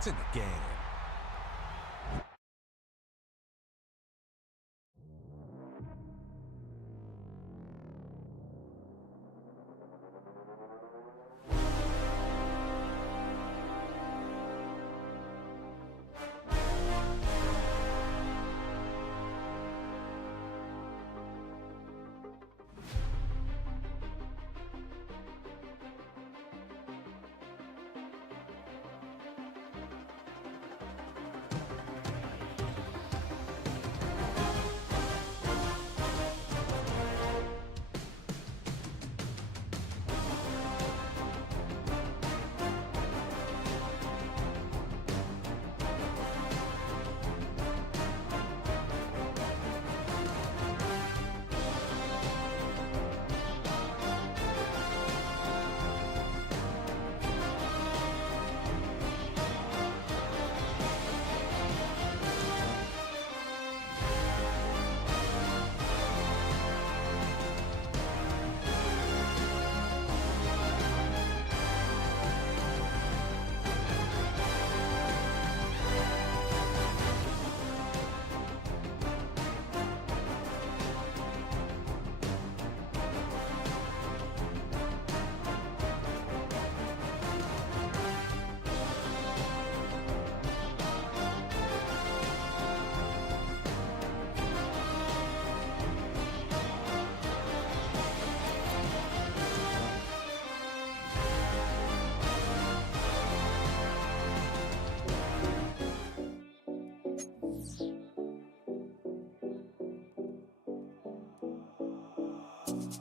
It's in the game.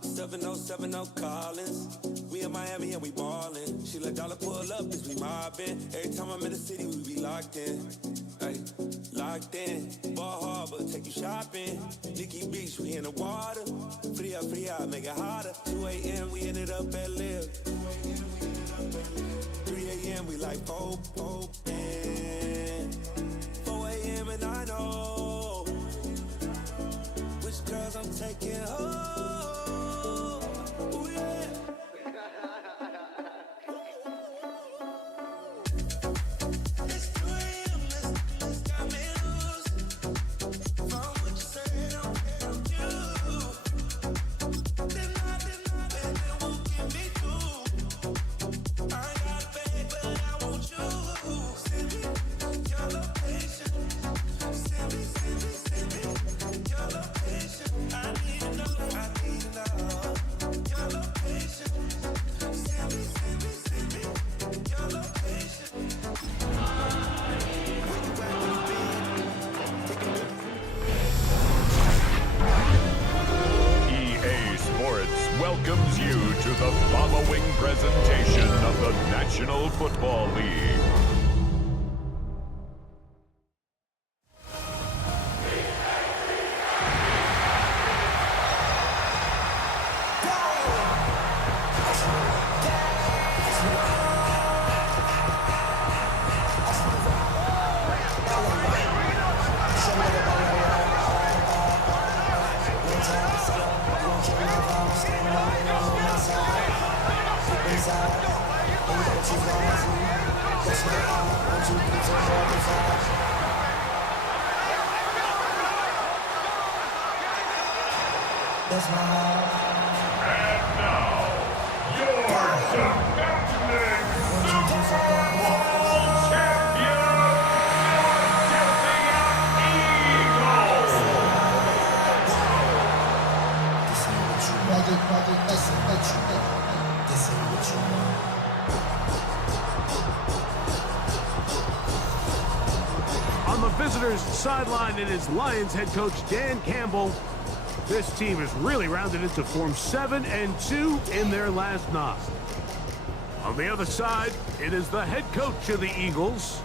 Seven oh 70 Collins. We in Miami and we ballin'. She let dollar pull up as we mobbin'. Every time I'm in the city, we be locked in. Ay, locked in. Ball Harbor, take you shopping. Nikki Beach, we in the water. Fria, make it hotter. 2 a.m. we ended up at Live. 3 a.m. we like Pope. 4 a.m. and I know which girls I'm taking home. Welcomes you to the following presentation of the National Football League. And now, your defending Super Bowl champion, Eagles! On the visitors' sideline, it is Lions head coach Dan Campbell. This team has really rounded into form 7-2 in their last 9. On the other side, it is the head coach of the Eagles.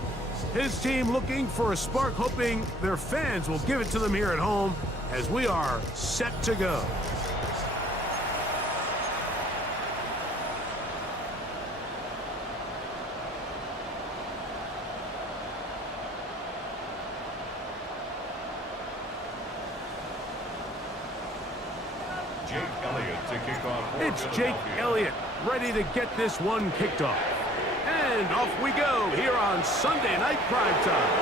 His team looking for a spark, hoping their fans will give it to them here at home as we are set to go. To kick off it's Jake Elliott ready to get this one kicked off. And And off we go here on Sunday Night Primetime.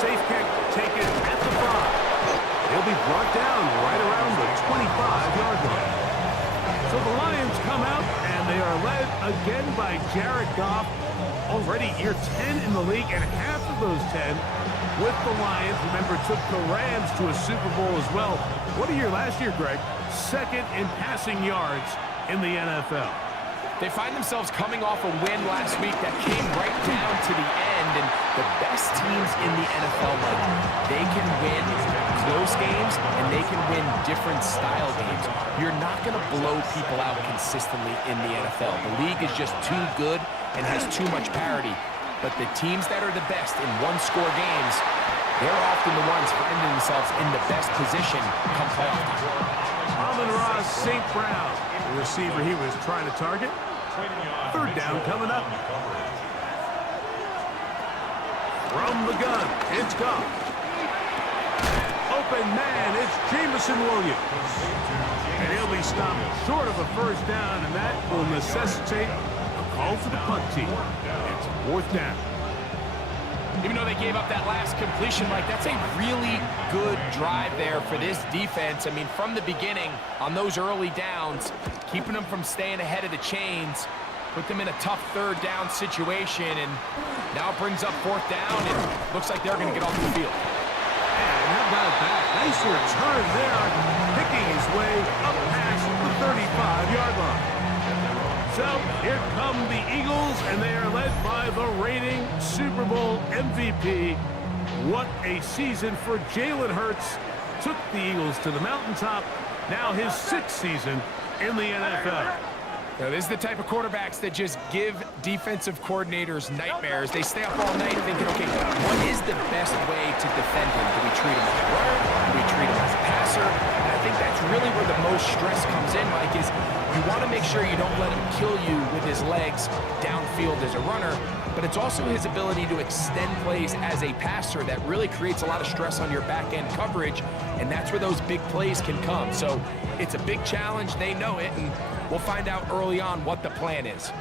Safe kick taken at the 5. He'll be brought down right around the 25-yard line. So the Lions come out, and they are led again by Jared Goff. Already year 10 in the league, and half of those 10 with the Lions. Remember, took the Rams to a Super Bowl as well. What a year last year, Greg. Second in passing yards in the NFL. They find themselves coming off a win last week that came right down to the end, and the best teams in the NFL, like, they can win close games, and they can win different style games. You're not going to blow people out consistently in the NFL. The league is just too good and has too much parity. But the teams that are the best in one-score games, they're often the ones finding themselves in the best position come playoff time. Amon-Ra St. Brown, the receiver he was trying to target. Third down coming up. From the gun, it's Goff. Open man, it's Jameson Williams. And he'll be stopped short of a first down, and that will necessitate a call for the punt team. It's fourth down. Even though they gave up that last completion, like, that's a really good drive there for this defense. I mean, from the beginning, on those early downs, keeping them from staying ahead of the chains, put them in a tough third down situation, and now it brings up fourth down, and looks like they're going to get off the field. And how about that? Nice return there, picking his way up past the 35-yard line. So here come the Eagles, and they are led by the reigning Super Bowl MVP. What a season for Jalen Hurts. Took the Eagles to the mountaintop. Now his 6th season in the NFL. Now, this is the type of quarterbacks that just give defensive coordinators nightmares. They stay up all night thinking, okay, what is the best way to defend him? Do we treat him as a runner? Do we treat him as a passer? And I think that's really where the most stress comes in, Mike, is you want to make sure you don't let him kill you with his legs downfield as a runner, but it's also his ability to extend plays as a passer that really creates a lot of stress on your back-end coverage, and that's where those big plays can come. So it's a big challenge. They know it, and we'll find out early on what the plan is.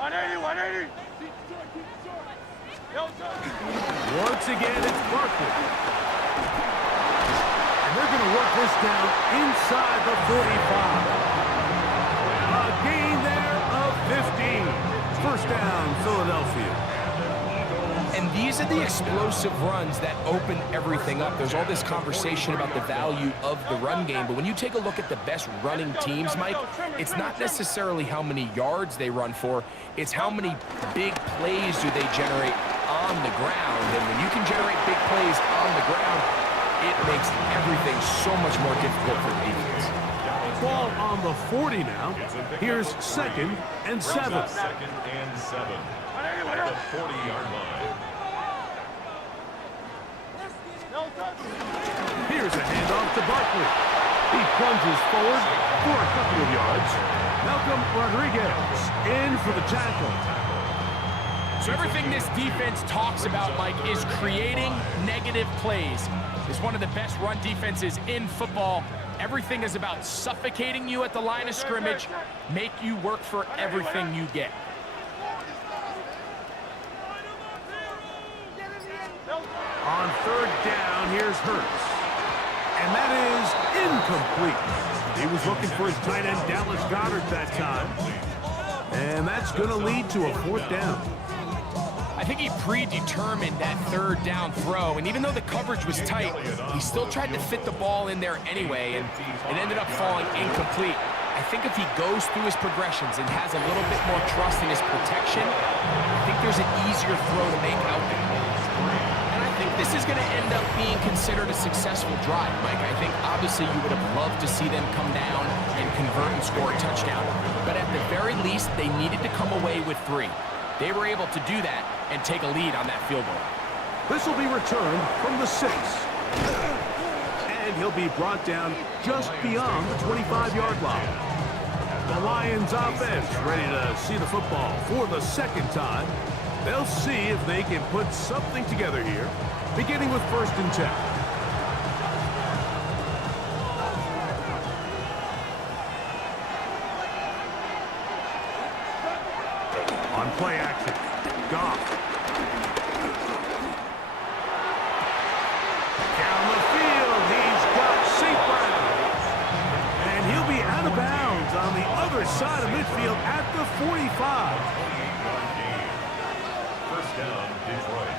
180. Once again, it's Barkley. And they're going to work this down inside the 45. A gain there of 15. First down, Philadelphia. And these are the explosive runs that open everything up. There's all this conversation about the value of the run game, but when you take a look at the best running teams, Mike, it's not necessarily how many yards they run for, it's how many big plays do they generate on the ground. And when you can generate big plays on the ground, it makes everything so much more difficult for the defense. Ball on the 40 now. Here's 2nd and 7. 2nd and 7 at the 40-yard line. Here's a handoff to Barkley. He plunges forward for a couple of yards. Malcolm Rodriguez in for the tackle. So everything this defense talks about, Mike, is creating negative plays. It's one of the best run defenses in football. Everything is about suffocating you at the line of scrimmage, make you work for everything you get. On third down, here's Hurts. And that is incomplete. He was looking for his tight end, Dallas Goedert, that time. And that's going to lead to a fourth down. I think he predetermined that third down throw, and even though the coverage was tight, he still tried to fit the ball in there anyway, and it ended up falling incomplete. I think if he goes through his progressions and has a little bit more trust in his protection, I think there's an easier throw to make out there. And I think this is going to end up being considered a successful drive, Mike. I think obviously you would have loved to see them come down and convert and score a touchdown, but at the very least, they needed to come away with 3. They were able to do that and take a lead on that field goal. This will be returned from the 6. And he'll be brought down just beyond the 25-yard line. The Lions offense ready to see the football for the 2nd time. They'll see if they can put something together here, beginning with 1st and 10. play action. Goff. Down the field, he's got St. Brown. And he'll be out of bounds on the other side of midfield at the 45. First down, Detroit.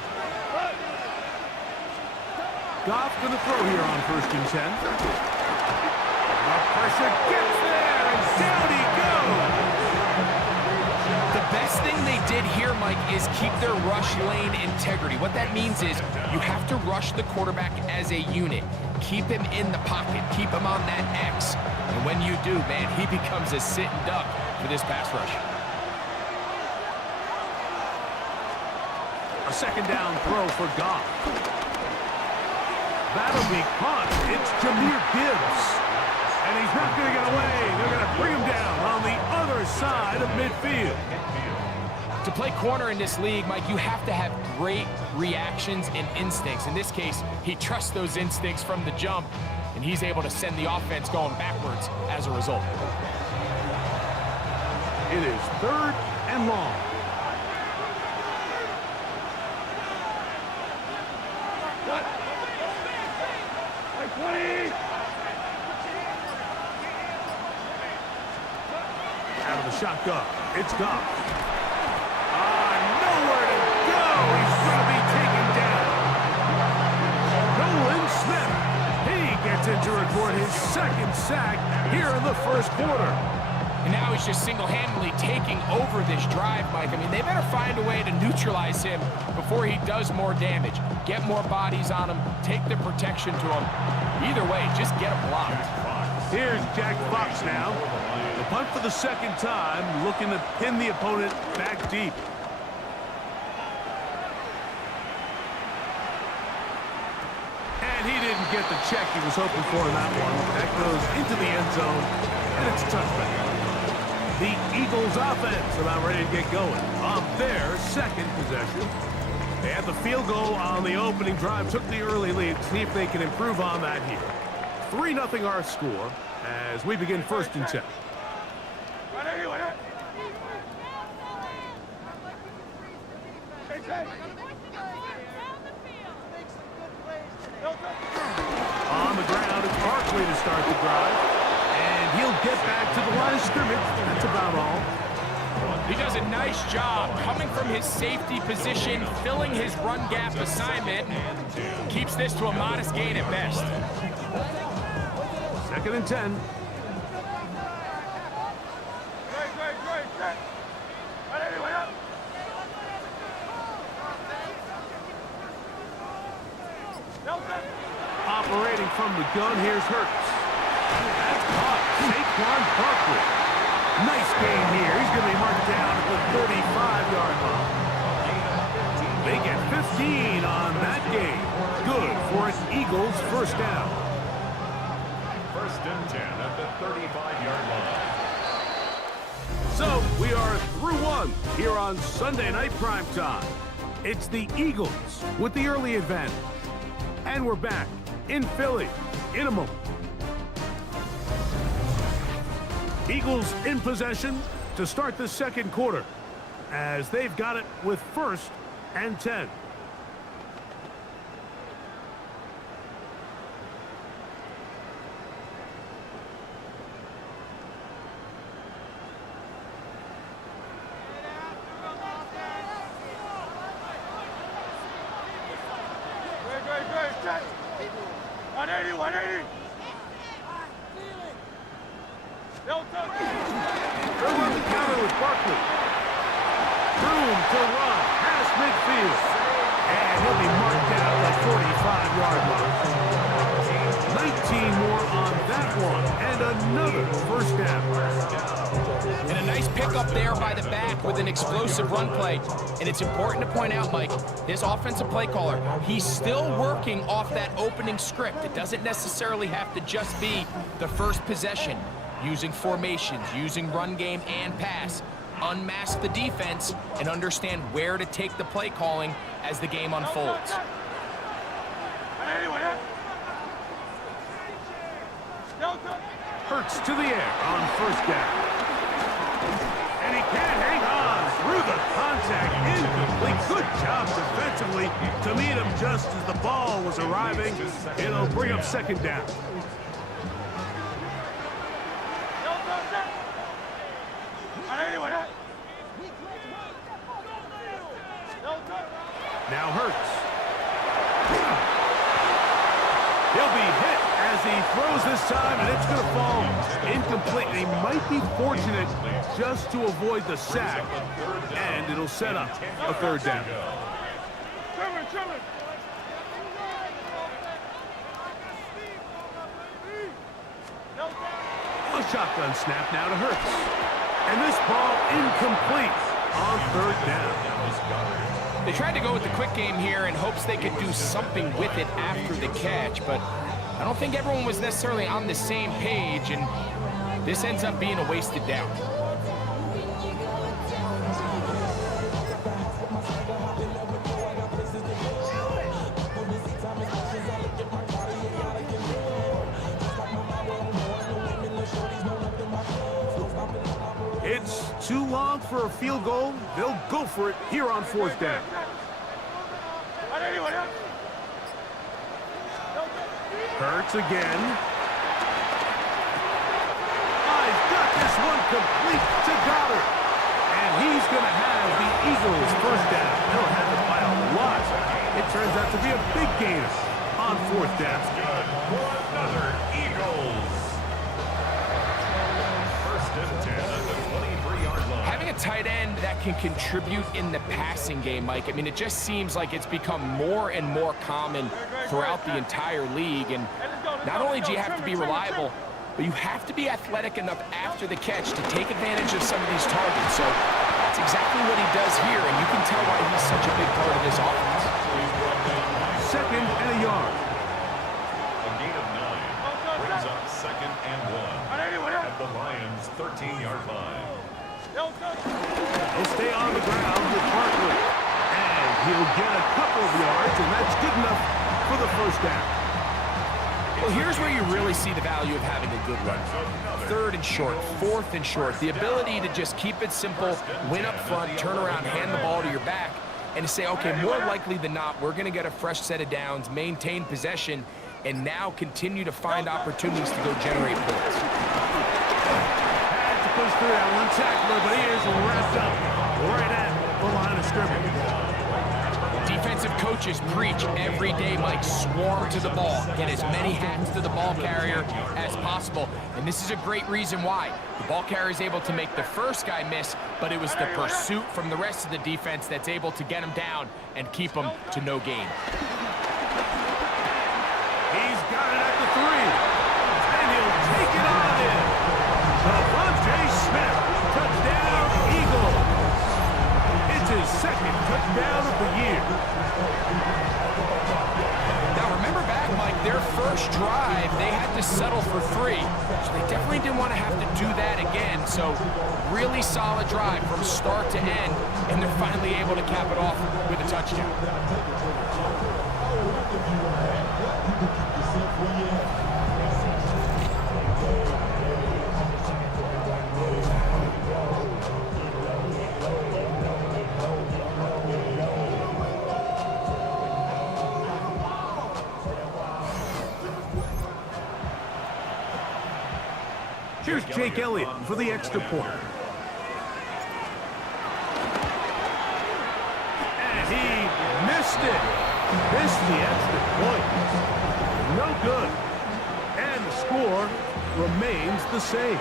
Goff going to throw here on 1st and 10. The pressure gets there, and down he goes. The best thing they did here, Mike, is keep their rush lane integrity. What that means is you have to rush the quarterback as a unit. Keep him in the pocket. Keep him on that X. And when you do, man, he becomes a sitting duck for this pass rush. A 2nd down throw for Goff. That'll be caught. It's Jahmyr Gibbs. And he's not going to get away. They're going to bring him down on the other side of midfield. To play corner in this league, Mike, you have to have great reactions and instincts. In this case, he trusts those instincts from the jump, and he's able to send the offense going backwards as a result. It is 3rd and long. Out of the shotgun, it's Goff. Nowhere to go. He's going to be taken down. Nolan Smith. He gets in to record his 2nd sack here in the 1st quarter. And now he's just single-handedly taking over this drive, Mike. I mean, they better find a way to neutralize him before he does more damage. Get more bodies on him. Take the protection to him. Either way, just get him blocked. Here's Jack Fox now. The punt for the 2nd time, looking to pin the opponent back deep. And he didn't get the check he was hoping for in that one. That goes into the end zone, and it's a touchback. The Eagles offense about ready to get going on their 2nd possession. They had the field goal on the opening drive, took the early lead. See if they can improve on that here. 3-0 our score as we begin 1st and 10. On the ground, it's Barkley to start the drive. And he'll get back to the line of scrimmage. That's about all. He does a nice job coming from his safety position, filling his run gap assignment. Keeps this to a modest gain at best. 2nd and 10. Operating from the gun, here's Hurts. That's caught. Saquon Barkley. Nice game here. He's going to be marked down at the 35-yard line. They get 15 on that game. Good for an Eagles 1st down. 1st and 10 at the 35-yard line. So we are through 1 here on Sunday Night Primetime. It's the Eagles with the early advantage. And we're back in Philly in a moment. Eagles in possession to start the 2nd quarter as they've got it with 1st and 10. Great. 180, 180. They're on the counter with Barkley. Room to run past midfield. And he'll be marked down at the 45-yard line. 19 more on that one. And another 1st down. And a nice pickup there by the back with an explosive run play. And it's important to point out, Mike, this offensive play caller, he's still working off that opening script. It doesn't necessarily have to just be the first possession. Using formations, using run game and pass. Unmask the defense and understand where to take the play calling as the game unfolds. Hurts to the air on 1st down. And he can't hang on through the contact, incomplete. Good job defensively to meet him just as the ball was arriving. It'll bring up second down. Now Hurts. He'll be hit as he throws this time, and it's going to fall incomplete. He might be fortunate just to avoid the sack, and it'll set up a third down. A shotgun snap now to Hurts. And this ball incomplete on third down. They tried to go with the quick game here in hopes they could do something with it after the catch, but I don't think everyone was necessarily on the same page, and this ends up being a wasted down. It's too long for a field goal. They'll go for it here on fourth down. Hurts again. He's got this one complete to Goddard. And he's going to have the Eagles first down. They'll have it by a lot. It turns out to be a big gain on fourth down. Good for another Eagles. First and 10 at the 23-yard line. Having a tight end that can contribute in the passing game, Mike, I mean, it just seems like it's become more and more common throughout the entire league. And not only do you have to be reliable, but you have to be athletic enough after the catch to take advantage of some of these targets. So that's exactly what he does here, and you can tell why he's such a big part of this offense. Second and a yard. A gain of 9 brings up second and 1 at the Lions' 13-yard line. He'll stay on the ground with Barkley. And he'll get a couple of yards, and that's good enough for the first down. Well, here's where you really see the value of having a good run. Third and short, fourth and short. The ability to just keep it simple, win up front, turn around, hand the ball to your back, and to say, okay, more likely than not, we're going to get a fresh set of downs, maintain possession, and now continue to find opportunities to go generate points. Had to push through that one tackler, but he is wrapped up right at the line of scrimmage. Defensive coaches preach every day, Mike, swarm to the ball. Get as many hats to the ball carrier as possible. And this is a great reason why. The ball carrier is able to make the first guy miss, but it was the pursuit from the rest of the defense that's able to get him down and keep him to no gain. He's got it at the 3. And he'll take it on in. Devontae Smith, touchdown, Eagles. It's his second touchdown of the year. Now remember back, Mike, their first drive, they had to settle for 3. So they definitely didn't want to have to do that again. So really solid drive from start to end, and they're finally able to cap it off with a touchdown. Here's Jake Elliott for the extra point. And he missed it. Missed the extra point. No good. And the score remains the same.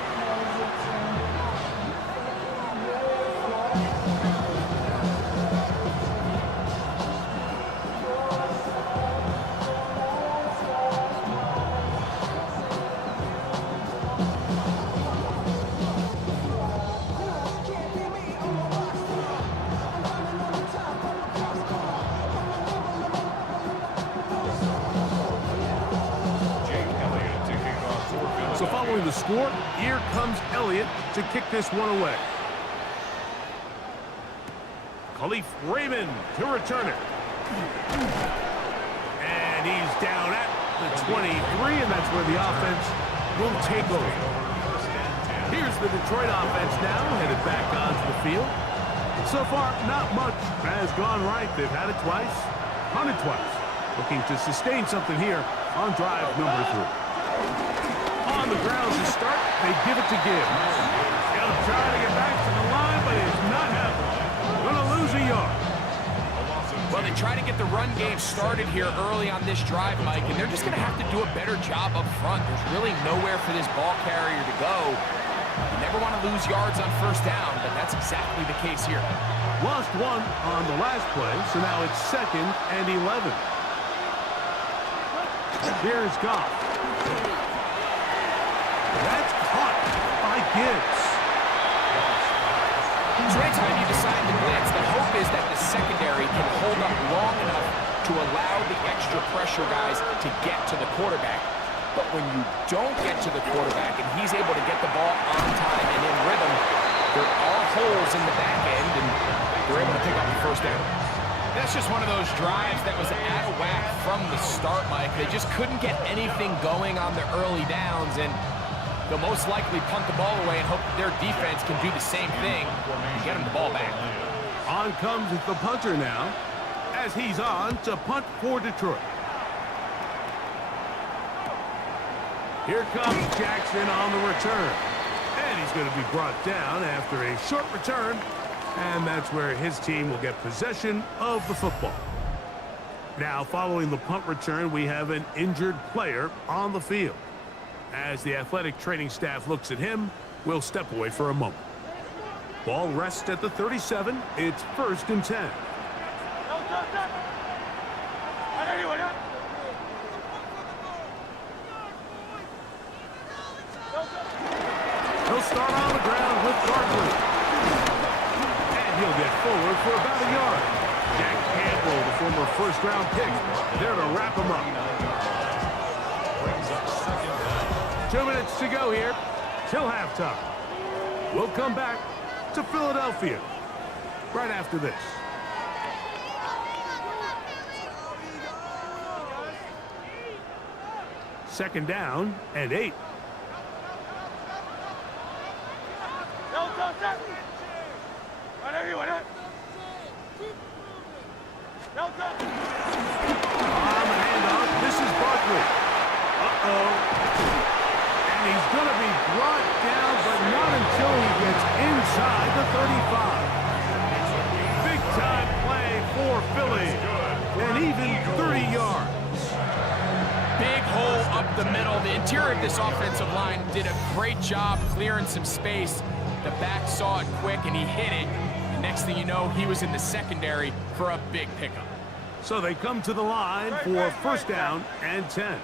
So following the score, here comes Elliott to kick this one away. Khalif Raymond to return it. And he's down at the 23, and that's where the offense will take over. Here's the Detroit offense now, headed back onto the field. So far, not much has gone right. They've had it twice, punted twice. Looking to sustain something here on drive number 3. On the ground to start, they give it to Gibbs. Gonna try to get back to the line, but it's not happening. Gonna lose a yard. Well, they try to get the run game started here early on this drive, Mike, and they're just going to have to do a better job up front. There's really nowhere for this ball carrier to go. You never want to lose yards on first down, but that's exactly the case here. Lost one on the last play, so now it's 2nd and 11. Here's Goff. That's caught by Gibbs. So anytime you decide to blitz, the hope is that the secondary can hold up long enough to allow the extra pressure guys to get to the quarterback. But when you don't get to the quarterback and he's able to get the ball on time and in rhythm, there are holes in the back end, and they're able to pick up the first down. That's just one of those drives that was out of whack from the start, Mike. They just couldn't get anything going on the early downs, and they'll most likely punt the ball away and hope that their defense can do the same thing and get them the ball back. On comes the punter now, as he's on to punt for Detroit. Here comes Jackson on the return. And he's going to be brought down after a short return. And that's where his team will get possession of the football. Now, following the punt return, we have an injured player on the field. As the athletic training staff looks at him, we'll step away for a moment. Ball rests at the 37. It's 1st and 10. He'll start on the ground with Barkley. And he'll get forward for about a yard. Jack Campbell, the former first-round pick, there to wrap him up. 2 minutes to go here till halftime. We'll come back to Philadelphia right after this. Second down and 8. On the handoff, this is Barkley. Uh-oh. And he's going to be brought down, but not until he gets inside the 35. Big-time play for Philly. And even 30 yards. Big hole up the middle. The interior of this offensive line did a great job clearing some space. The back saw it quick, and he hit it. And next thing you know, he was in the secondary for a big pickup. So they come to the line for 1st down and 10.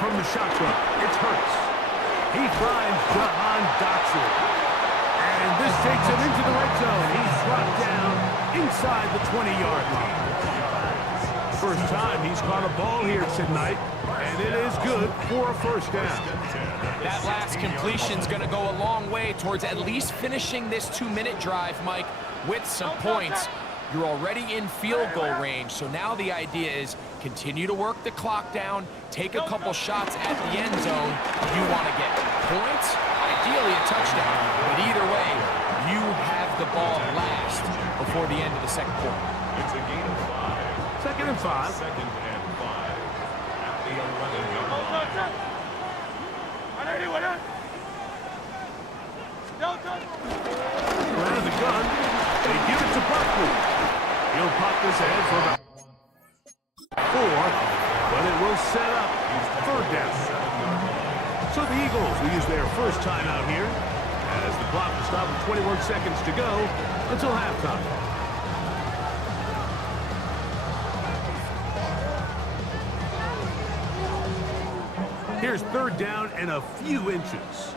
From the shotgun, it's Hurts. He finds Jahan Dotson. And this takes him into the red zone. He's brought down inside the 20-yard line. First time he's caught a ball here tonight, and it is good for a 1st down. That last completion's going to go a long way towards at least finishing this 2-minute drive, Mike, with some points. You're already in field goal range, so now the idea is continue to work the clock down, take a couple shots at the end zone. You want to get points, ideally a touchdown, but either way, you have the ball last before the end of the second quarter. It's a gain of 5. 2nd and 5. 2nd and 5. At the 11-yard line. Out of the gun, they give it to Barkley. He'll pop this ahead for about 4, but it will set up 3rd down. So the Eagles will use their first timeout here as the clock will stop with 21 seconds to go until halftime. Here's 3rd down and a few inches.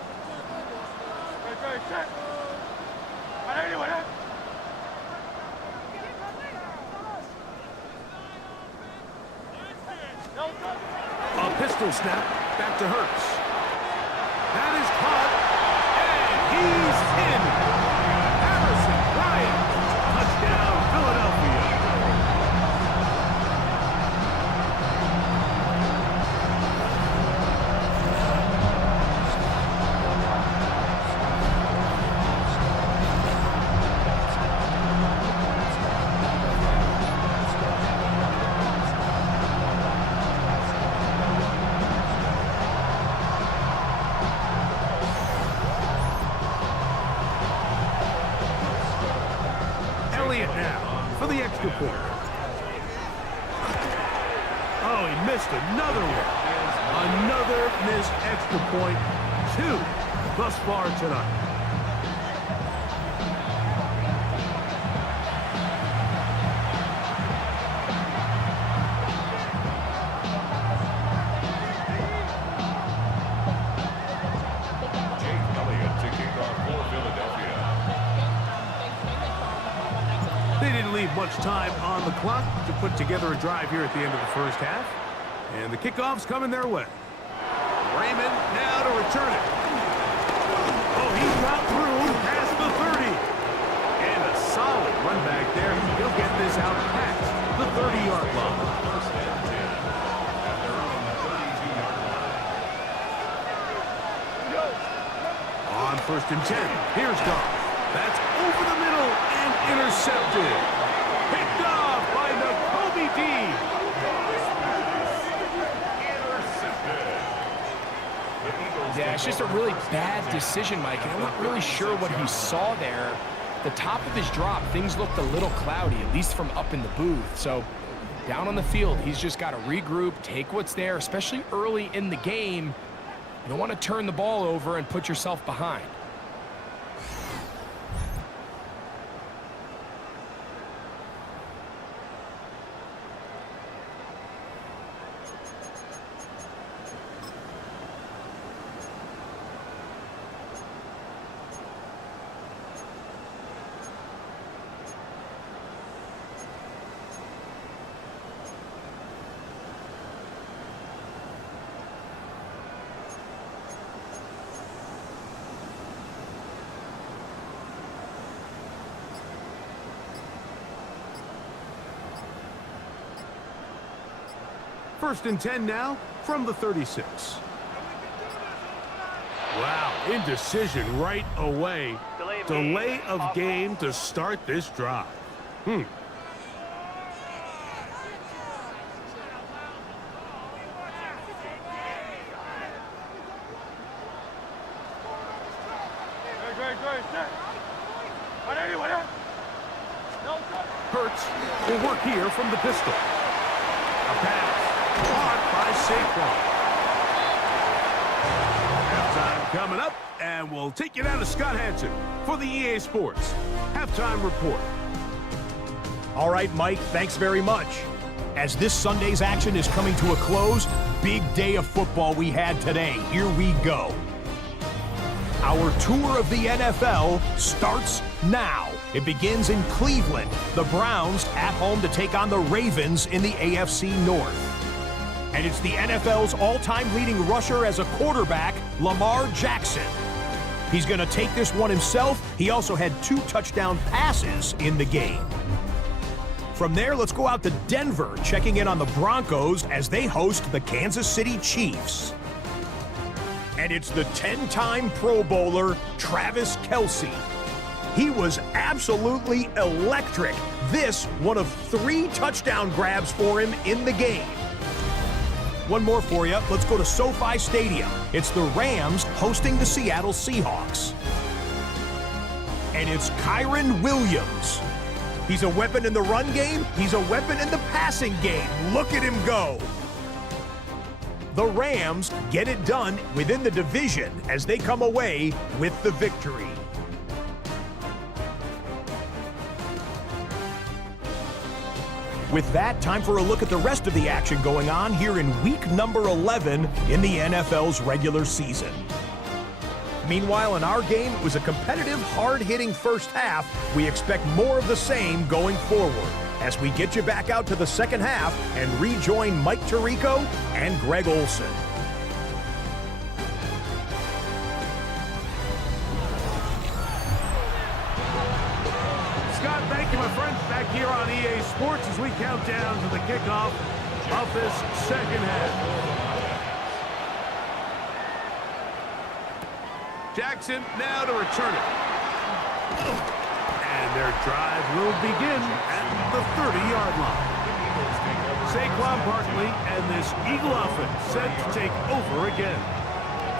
A pistol snap back to Hurts. That is caught, and he's in. Harrison Bryant, touchdown Philadelphia. now for the extra point. Oh, he missed another one. Another missed extra point. 2 thus far tonight. They didn't leave much time on the clock to put together a drive here at the end of the first half. And the kickoff's coming their way. Raymond now to return it. Oh, he got through past the 30. And a solid run back there. He'll get this out past the 30-yard line. First and 10 at their own 32-yard line. On first and 10, here's Goff. That's over the middle and intercepted. Picked off by Nakobe Dean. Yeah, it's just a really bad decision, Mike, and I'm not really sure what he saw there. The top of his drop, things looked a little cloudy, at least from up in the booth. So down on the field, he's just got to regroup, take what's there, especially early in the game. You don't want to turn the ball over and put yourself behind. First and 10 now from the 36. Wow, indecision right away. Delay of game to start this drive. Hurts will work here from the pistol. A pass. Caught by Saquon. Halftime coming up, and we'll take you down to Scott Hansen for the EA Sports Halftime Report. All right, Mike, thanks very much. As this Sunday's action is coming to a close, big day of football we had today. Here we go. Our tour of the NFL starts now. It begins in Cleveland. The Browns at home to take on the Ravens in the AFC North. And it's the NFL's all-time leading rusher as a quarterback, Lamar Jackson. He's going to take this one himself. He also had 2 touchdown passes in the game. From there, let's go out to Denver, checking in on the Broncos as they host the Kansas City Chiefs. And it's the 10-time Pro Bowler, Travis Kelce. He was absolutely electric. This, one of 3 touchdown grabs for him in the game. One more for you. Let's go to SoFi Stadium. It's the Rams hosting the Seattle Seahawks. And it's Kyren Williams. He's a weapon in the run game. He's a weapon in the passing game. Look at him go. The Rams get it done within the division as they come away with the victory. With that, time for a look at the rest of the action going on here in week number 11 in the NFL's regular season. Meanwhile, in our game, it was a competitive, hard-hitting first half. We expect more of the same going forward as we get you back out to the second half and rejoin Mike Tirico and Greg Olson. Scott, thank you, my friends. Back here on EA Sports as we count down to the kickoff of this second half. Jackson now to return it. And their drive will begin at the 30-yard line. Saquon Barkley and this Eagle offense set to take over again.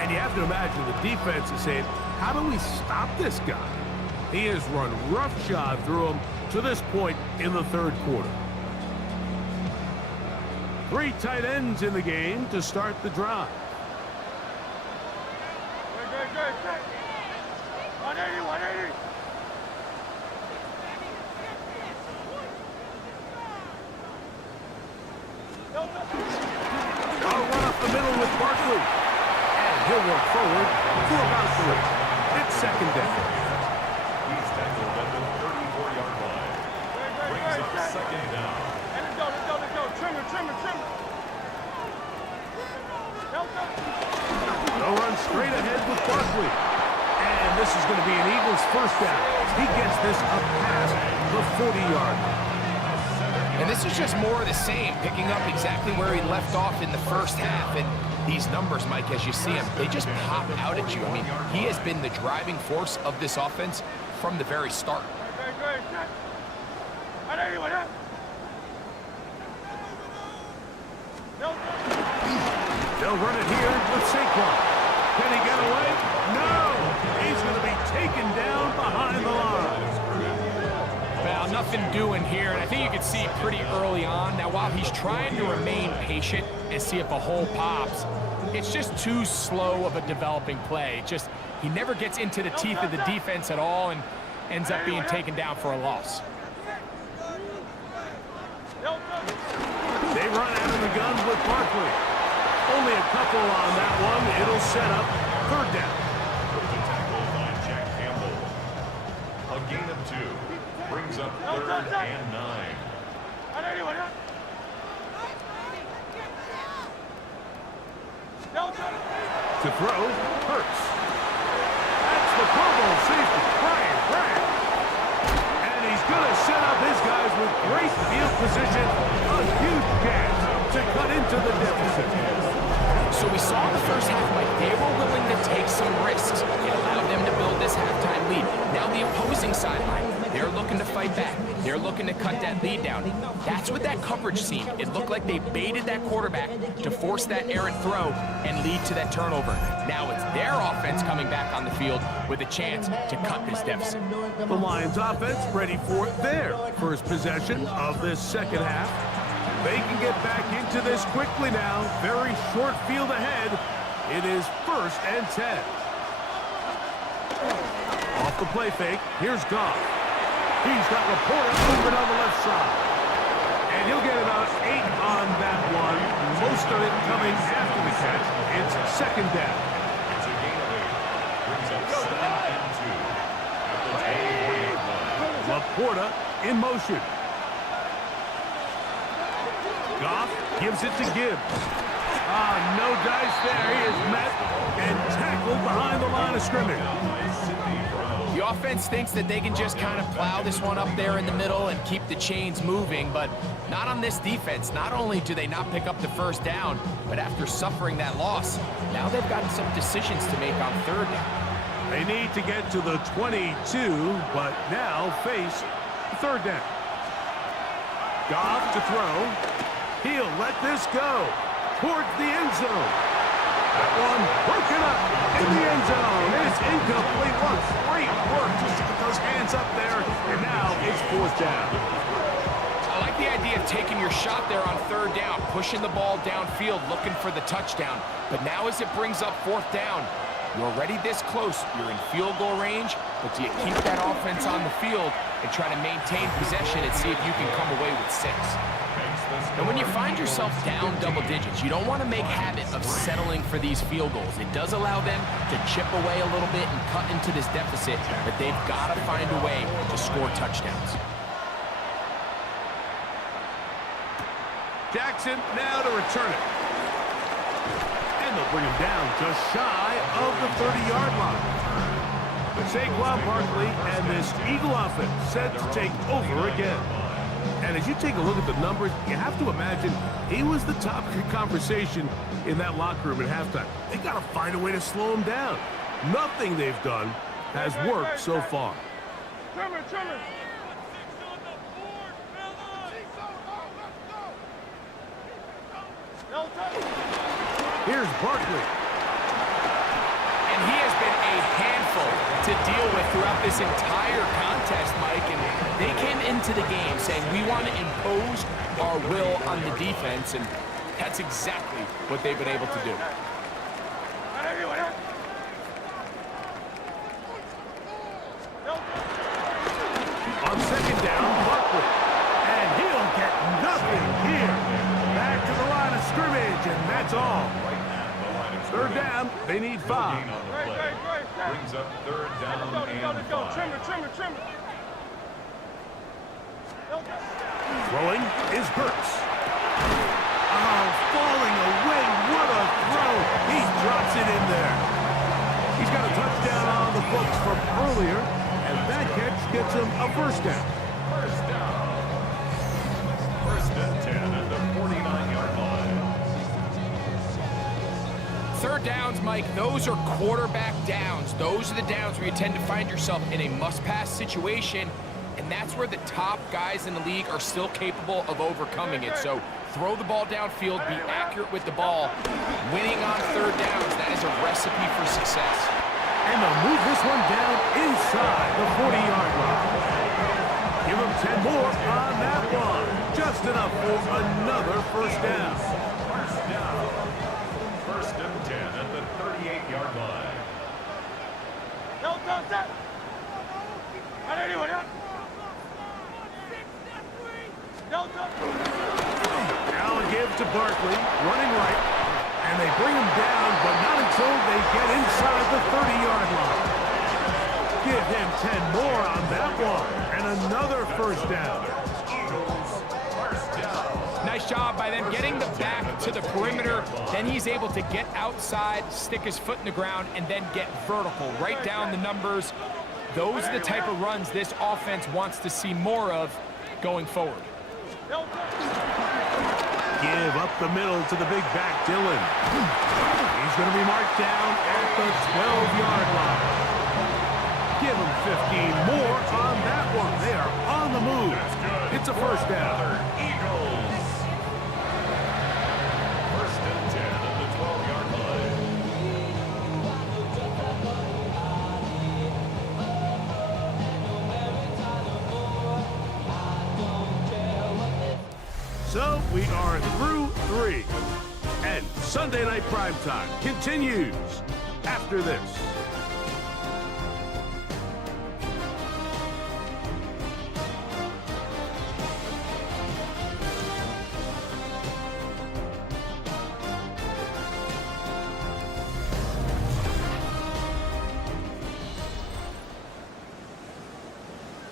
And you have to imagine the defense is saying, how do we stop this guy? He has run roughshod through him to this point in the third quarter. 3 tight ends in the game to start the drive. Good. 180, 180. A run up the middle with Barkley. And he'll work forward to about 3. It's second down. He's tackled at the 34-yard line. Brings up second down. And let's go. Trimmer. They'll run straight ahead with Barkley. And this is going to be an Eagles first down. He gets this up past the 40-yard line. And this is just more of the same, picking up exactly where he left off in the first half. And these numbers, Mike, as you see them, they just pop out at you. I mean, he has been the driving force of this offense from the very start. Good. 180, 180. They'll run it here with Saquon. Can he get away? No! He's going to be taken down behind the line. Well, nothing doing here, and I think you can see pretty early on. Now, while he's trying to remain patient and see if a hole pops, it's just too slow of a developing play. He never gets into the teeth of the defense at all and ends up being taken down for a loss. They run out of the gun with Barkley. Only a couple on that one. It'll set up third down. The tackle by Jack Campbell. A gain of 2. Brings up third and 9. To throw, Hurts. That's the Pro Bowl safety, Brian Grant. And he's going to set up his guys with great field position. A huge chance to cut into the deficit. So we saw in the first half, Mike, they were willing to take some risks. It allowed them to build this halftime lead. Now the opposing sideline, they're looking to fight back. They're looking to cut that lead down. That's what that coverage seemed. It looked like they baited that quarterback to force that errant throw and lead to that turnover. Now it's their offense coming back on the field with a chance to cut this deficit. The Lions offense ready for their first possession of this second half. They can get back into this quickly now. Very short field ahead. It is 1st and 10. Off the play fake. Here's Goff. He's got Laporta moving on the left side. And he'll get about 8 on that one. Most of it coming after the catch. It's second down. It's a gain of 8. Brings up 7 and 2. At the 24-yard line. Laporta in motion. Goff gives it to Gibbs. No dice there. He is met and tackled behind the line of scrimmage. The offense thinks that they can just kind of plow this one up there in the middle and keep the chains moving, but not on this defense. Not only do they not pick up the first down, but after suffering that loss, now they've got some decisions to make on third down. They need to get to the 22, but now face third down. Goff to throw. He'll let this go towards the end zone. That one broken up in the end zone. It's incomplete. What great work just to get those hands up there. And now it's 4th down. I like the idea of taking your shot there on third down, pushing the ball downfield, looking for the touchdown. But now as it brings up 4th down, you're already this close. You're in field goal range, but do you keep that offense on the field and try to maintain possession and see if you can come away with 6? And when you find yourself down double digits, you don't want to make habit of settling for these field goals. It does allow them to chip away a little bit and cut into this deficit, but they've got to find a way to score touchdowns. Jackson now to return it. And they'll bring him down just shy of the 30-yard line. But Saquon Barkley and this Eagle offense set to take over again. And as you take a look at the numbers, you have to imagine he was the topic of conversation in that locker room at halftime. They got to find a way to slow him down. Nothing they've done has worked so far. Trimmer. Here's Barkley. And he has been a handful to deal with throughout this entire contest, Mike. And they came in into the game, saying we want to impose our will on the defense, and that's exactly what they've been able to do. On second down, Barkley. And he'll get nothing here. Back to the line of scrimmage, and that's all. Third down, they need 5. Brings up third down and 5. Trimmer. Throwing is Hurts. Oh, falling away. What a throw. He drops it in there. He's got a touchdown on the books from earlier, and that catch gets him a first down. First down. First and 10 at the 49-yard line. Third downs, Mike, those are quarterback downs. Those are the downs where you tend to find yourself in a must-pass situation, and that's where the top guys in the league are still capable of overcoming it. So throw the ball downfield, be accurate with the ball. Winning on third downs, that is a recipe for success. And they'll move this one down inside the 40-yard line. Give him 10 more on that one. Just enough for another first down. First down. First and 10 at the 38-yard line. Now a give to Barkley, running right. And they bring him down, but not until they get inside the 30-yard line. Give him 10 more on that one. And another first down. Nice job by them getting the back to the perimeter. Then he's able to get outside, stick his foot in the ground, and then get vertical. Right down the numbers. Those are the type of runs this offense wants to see more of going forward. Give up the middle to the big back, Dillon. He's going to be marked down at the 12-yard line. Give him 15 more on that one. They are on the move. It's a first down. Eagles. First and 10 at the 12-yard line. So we are through 3. And Sunday Night Primetime continues after this.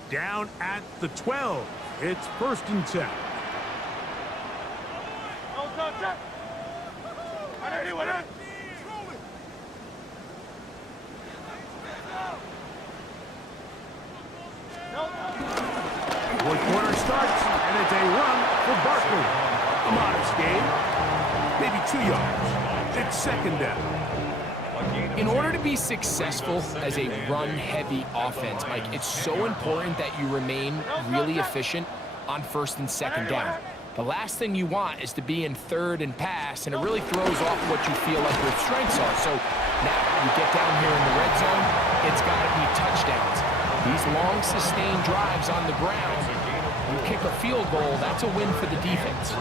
Down at the 12. It's first and 10. Fourth quarter starts, and it's a run for Barkley. A modest gain, maybe 2 yards. It's second down. In order to be successful as a run-heavy offense, Mike, it's so important that you remain really efficient on first and second down. The last thing you want is to be in third and pass, and it really throws off what you feel like your strengths are. So now you get down here in the red zone, it's got to be touchdowns. These long, sustained drives on the ground, you kick a field goal, that's a win for the defense.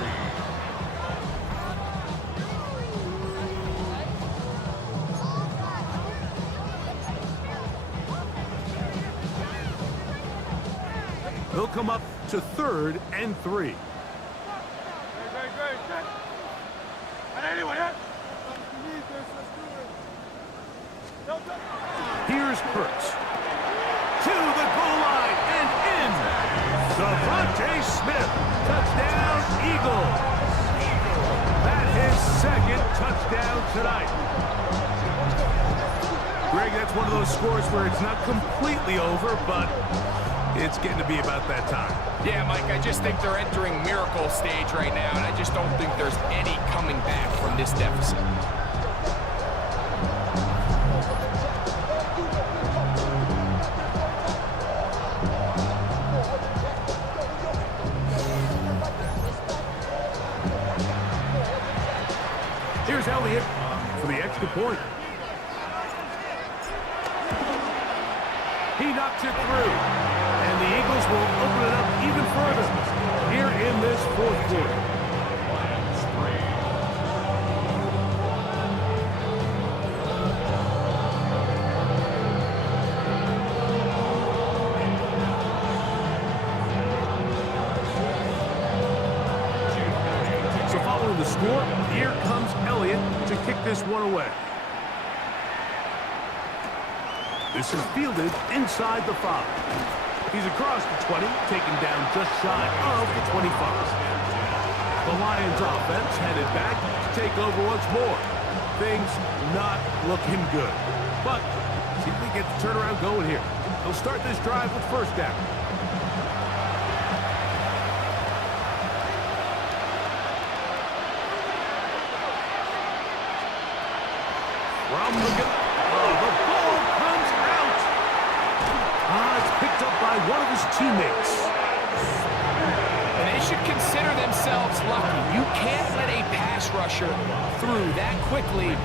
They'll come up to third and 3. Here's Hurts. To the goal line and in. Devontae Smith. Touchdown, Eagles. That's his second touchdown tonight. Greg, that's one of those scores where it's not completely over, but it's getting to be about that time. Yeah, Mike, I just think they're entering miracle stage right now, and I just don't think there's any coming back from this deficit. Here's Elliott for the extra point. He knocks it through, and the Eagles will open it up even score. Here comes Elliott to kick this one away. This is fielded inside the 5. He's across the 20, taken down just shy of the 25. The Lions offense headed back to take over once more. Things not looking good. But see if they get the turnaround going here. They'll start this drive with first down. From the ball comes out. It's picked up by one of his teammates. And they should consider themselves lucky. You can't let a pass rusher through that quickly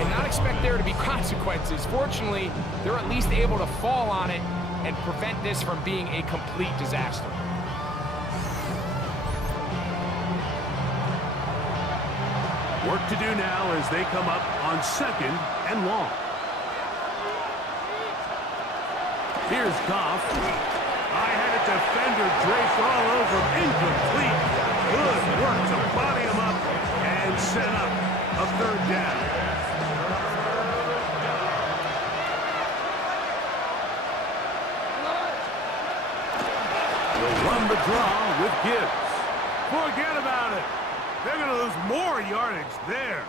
and not expect there to be consequences. Fortunately, they're at least able to fall on it and prevent this from being a complete disaster. Work to do now as they come up on 2nd and long. Here's Goff. I had a defender draped all over him. Incomplete. Good work to body him up and set up a 3rd down. They'll run the draw with Gibbs. Forget about it. They're going to lose more yardage there.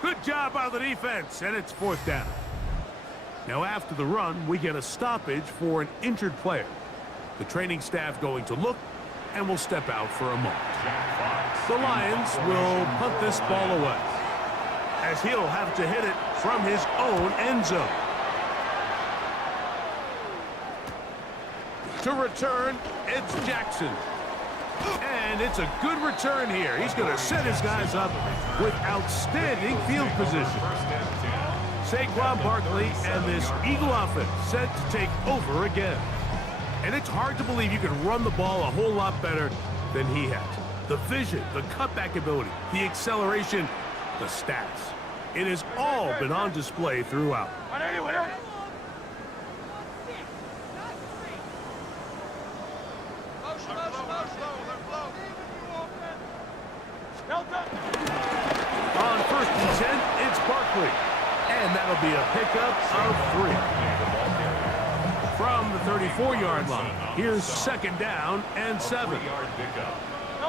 Good job by the defense, and it's 4th down. Now after the run, we get a stoppage for an injured player. The training staff going to look and will step out for a moment. The Lions will punt this ball away, as he'll have to hit it from his own end zone. To return, it's Jackson. And it's a good return here. He's going to set his guys up with outstanding field position. Saquon Barkley and this Eagle offense set to take over again. And it's hard to believe you can run the ball a whole lot better than he has. The vision, the cutback ability, the acceleration, the stats. It has all been on display throughout. On 1st and 10, it's Barkley. And that'll be a pickup of 3. From the 34-yard line, here's 2nd down and 7. 3-yard pickup.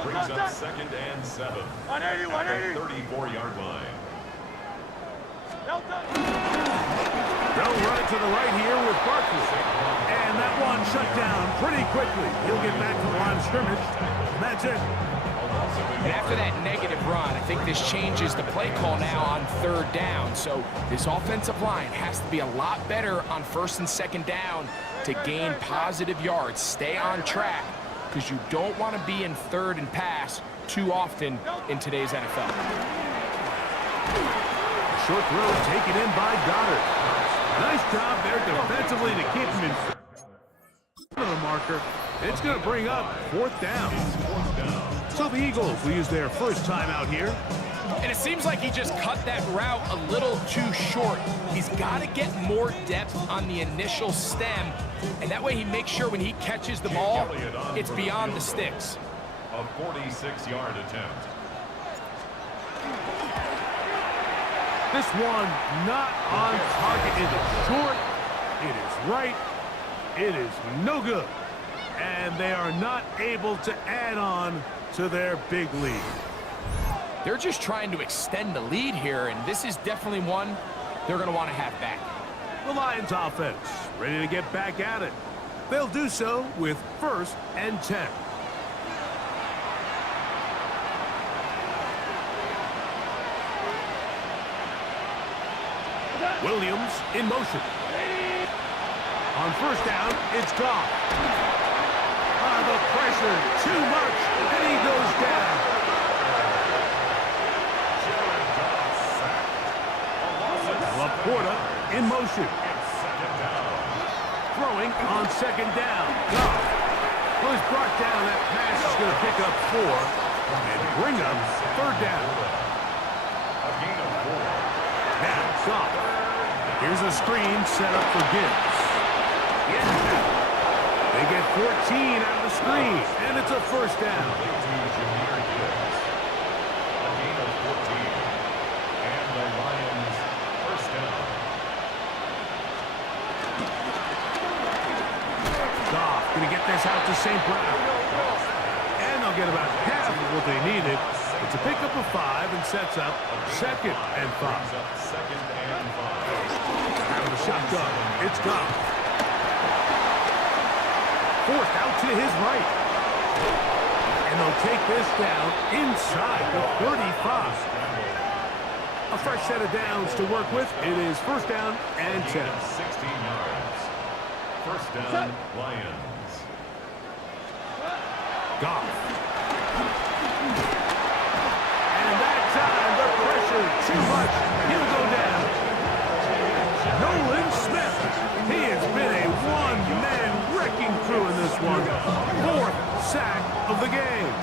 Brings up 2nd and 7. At the 34-yard line. They'll run it to the right here with Barkley. And that one shut down pretty quickly. He'll get back to the line of scrimmage. And that's it. And after that negative run, I think this changes the play call now on 3rd down. So this offensive line has to be a lot better on 1st and 2nd down to gain positive yards. Stay on track, because you don't want to be in 3rd and pass too often in today's NFL. Short throw taken in by Goddard. Nice job there defensively to keep him in front of the marker. It's going to bring up 4th down. So the Eagles will use their first time out here. And it seems like he just cut that route a little too short. He's got to get more depth on the initial stem, and that way he makes sure when he catches the ball, it's beyond the sticks. A 46-yard attempt. This one not on target. It is short. It is right. It is no good. And they are not able to add on to their big lead. They're just trying to extend the lead here, and this is definitely one they're going to want to have back. The Lions offense ready to get back at it. They'll do so with 1st and 10. Williams in motion. On 1st down, it's Goff. The pressure, too much, and he goes down. Laporta in motion. Throwing on 2nd down. Goff. Well, he's brought down. That pass is going to pick up 4 and bring up 3rd down. A gain of 4. Now, Goff. Here's a screen set up for Gibbs. They get 14 out of the screen, and it's a 1st down. A gain of 14. And the Lions first down. Goff going to get this out to St. Brown. And they'll get about half of what they needed. It's a pickup of 5 and sets up 2nd and 5. Brings up 2nd and 5. Having a shotgun. It's Goff. Forced out to his right. And they'll take this down inside the 35. A fresh set of downs to work with. It is 1st down and 10. 16 yards. First down, Lions. Goff. And that time, the pressure too much. He'll go down. Nolan Smith. He has been a one-man wrecking crew in this one. 4th sack of the game.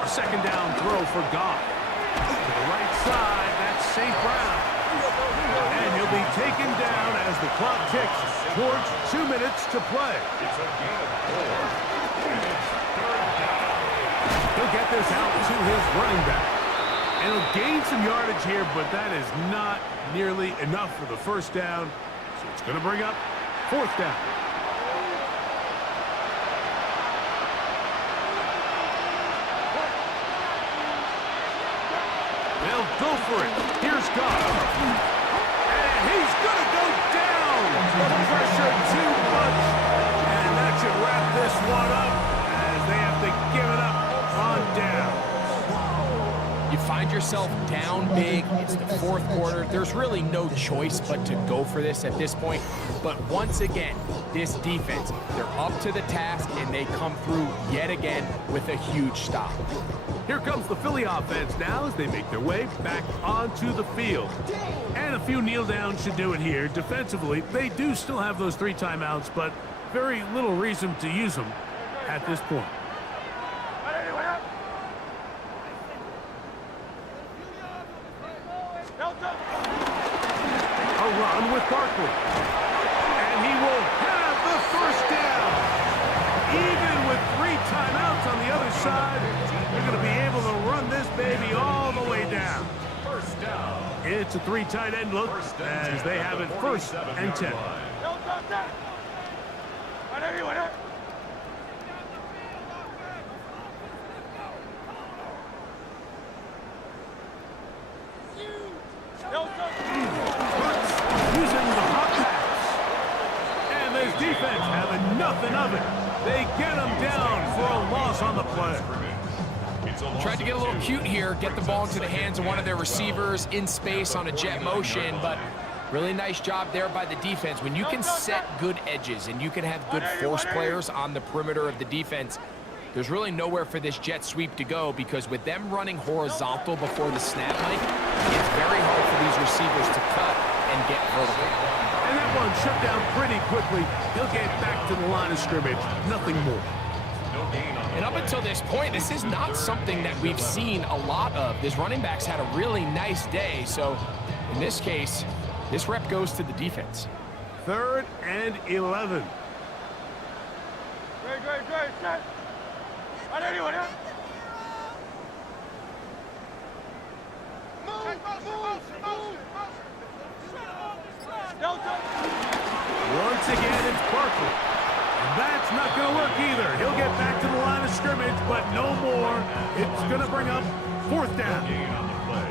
A 2nd down throw for Goff. To the right side, that's St. Brown. And he'll be taken down as the clock ticks towards 2 minutes to play. It's a gain of 4. And it's 3rd down. He'll get this out to his running back. And he'll gain some yardage here, but that is not nearly enough for the 1st down. So it's going to bring up 4th down. They'll go for it. Here's Goff. And he's going to go down. The pressure too much. And that should wrap this one up as they have to give it up on down. You find yourself down big. It's the 4th quarter. There's really no choice but to go for this at this point. But once again, this defense, they're up to the task, and they come through yet again with a huge stop. Here comes the Philly offense now as they make their way back onto the field. And a few kneel downs should do it here. Defensively, they do still have those 3 timeouts, but very little reason to use them at this point. A run with Barkley. And he will have the 1st down. Even with 3 timeouts on the other side, they're going to be able to run this baby all the way down. First down. It's a 3 tight end look as they have it 1st and 10. Using the hot pass. And this defense having nothing of it. They get him down for a loss on the play. Tried to get a little cute here, get the ball into the hands of one of their receivers in space on a jet motion, but really nice job there by the defense. When you can set good edges and you can have good force players on the perimeter of the defense, there's really nowhere for this jet sweep to go, because with them running horizontal before the snap, Mike, it's very hard for these receivers to cut and get vertical. And that one shut down pretty quickly. He'll get back to the line of scrimmage. Nothing more. And up until this point, this is not something that we've seen a lot of. This running back's had a really nice day, so in this case, this rep goes to the defense. 3rd and 11. Great, set. On anyone, yeah? Once again, it's Barkley. That's not going to work either. He'll get back to the line of scrimmage, but no more. It's going to bring up 4th down. Gain on the play.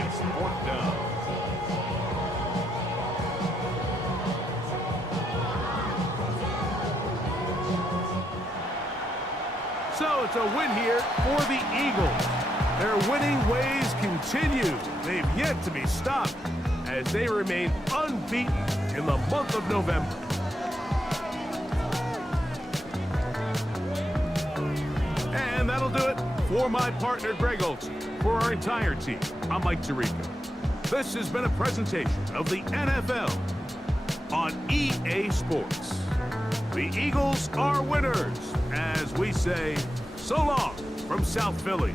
It's 4th down. So it's a win here for the Eagles. Their winning ways continue. They've yet to be stopped as they remain unbeaten in the month of November. And that'll do it for my partner, Greg Olson. For our entire team, I'm Mike Tirico. This has been a presentation of the NFL on EA Sports. The Eagles are winners, as we say, so long from South Philly.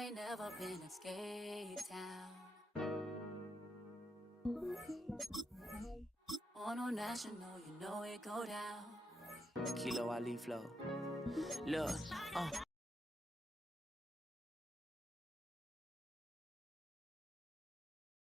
ain't never been a skate town. On no national, you know it go down. Kilo Ali flow. Look,